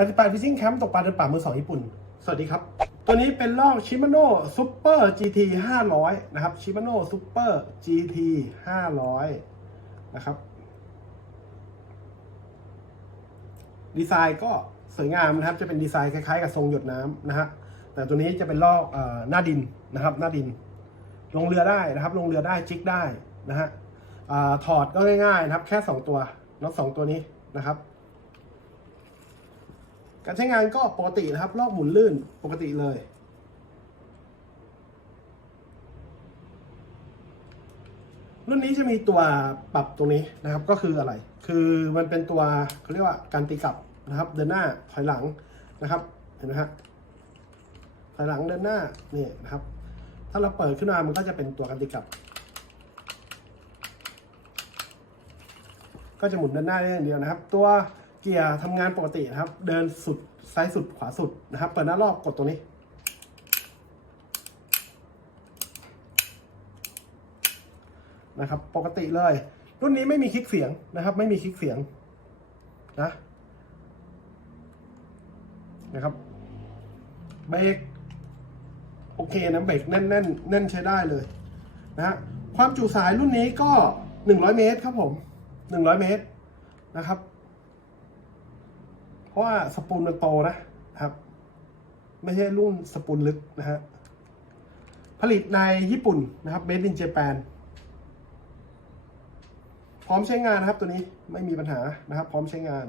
88 Fishing Camp ตกปลาเดินป่ามือสองญี่ปุ่น สวัสดีครับ ตัวนี้เป็นลอก Shimano Super GT 500 นะครับ Shimano Super GT 500 นะครับ ดีไซน์ก็สวยงามนะครับ จะเป็นดีไซน์คล้ายๆกับทรงหยดน้ำนะฮะ แต่ตัวนี้จะเป็นลอกอหน้าดินนะครับ หน้าดิน ลงเรือได้นะครับ ลงเรือได้จิกได้นะฮะถอดก็ง่ายๆนะครับ แค่ 2 ตัวน็อตสองตัวนี้นะครับ การใช้งานก็ปกตินะครับ ลอกหมุนลื่นปกติเลย รุ่นนี้จะมีตัวปรับตรงนี้นะครับก็คืออะไร คือมันเป็นตัวเขาเรียกว่าการตีกลับนะครับ เดินหน้าถอยหลังนะครับเห็นไหมฮะถอยหลังเดินหน้านี่นะครับ ถ้าเราเปิดขึ้นมามันก็จะเป็นตัวการตีกลับ ก็จะหมุนเดินหน้าได้อย่างเดียวนะครับ ตัว เกียร์ทำงานปกตินะครับ เดินสุดซ้ายสุดขวาสุดนะครับเปิดหน้ารอบกดตรงนี้ นะครับ ปกติเลย รุ่นนี้ไม่มีคลิกเสียงนะครับ ไม่มีคลิกเสียงนะนะครับเบรกโอเคนะเบรกแน่นแน่นแน่นใช้ได้เลยนะฮะความจุสายรุ่นนี้ก็ 100 เมตรครับผม 100 เมตรนะครับ เพราะว่าสปูลมันโตนะครับ ไม่ใช่รุ่นสปูลลึกนะฮะผลิตในญี่ปุ่นนะครับ made in Japan พร้อมใช้งานนะครับตัวนี้ไม่มีปัญหานะครับ พร้อมใช้งาน